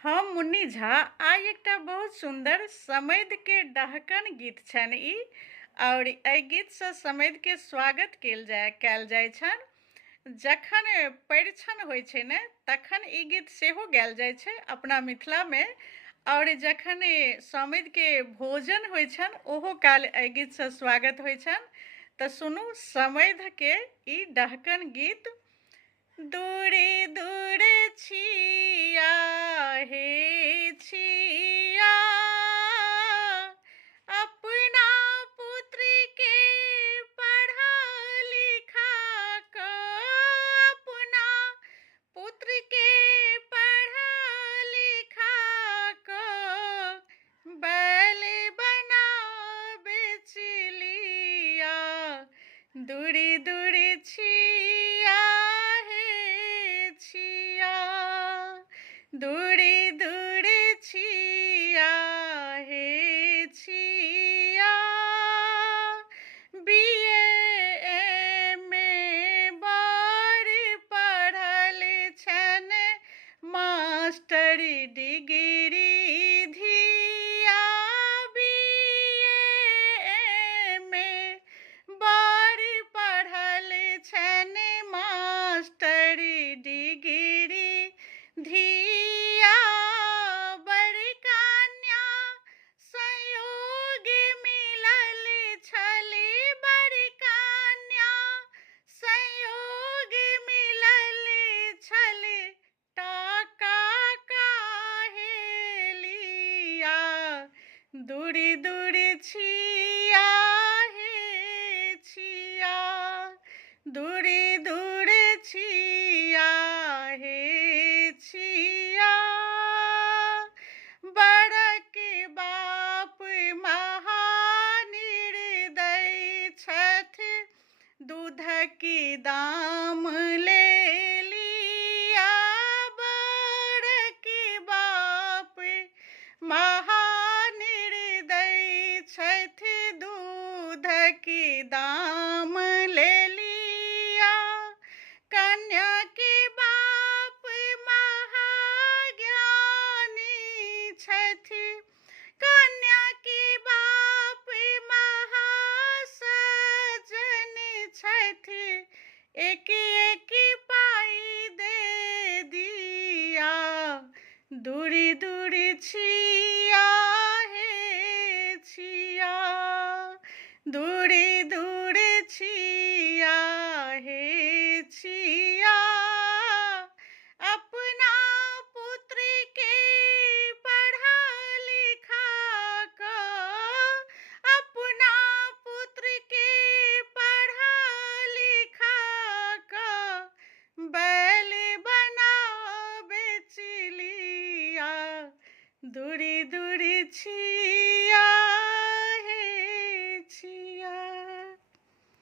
हम मुन्नी झा आइ एकटा बहुत सुंदर समैध के डहकन गीत छनि ई और एहि गीत से समैध के स्वागत कयल जाइ छनि। जखन परिछन होइ छै ने तखन ई गीत सेहो गायल जाइ छै अपना मिथिला में। और जखन समैध के भोजन होइ छनि ओहो काल एहि गीत से स्वागत होइ छनि। तऽ सुनू समैध के ई डहकन गीत। दूरे दूरे छिया हे छिया, अपना पुत्र के पढ़ा लिखा कऽ, अपना पुत्र के पढ़ा लिखा कऽ, बैल बना बेच लिया। दूरी दूरी छिया हे छिया, दूरी दूरी छिया हे छिया। बीए बड़ पढ़ल छनि, मास्टर डिग्री धिया। बीए बड़ पढ़ल छनि, मास्टर डिग्री धिया। बड़ कन्या संयोग मिलल छली, बड़ कन्या संयोग मिलल छली, टाका काहे लिया। दूरी दूरी छिया हे छिया, दूरी दूरी छिया हे छिया। बड़क बाप महानिर्दय छथि, दूधक दाम ले लिया। बड़क बाप महानिर्दय छथि, दूधक दाम ले लिया। कन्या के बाप महाज्ञानी छथि, कन्या के बाप महासज्जन छथि, एक एक पाई दे दिया। दूरी दूरी छिया हे छिया, दूरी दूरी छिया हे छिया। अपना पुत्र के पढ़ा लिखा कऽ, अपना पुत्र के पढ़ा लिखा कऽ, बैल बना बेच लिया। दूरी दूरी छिया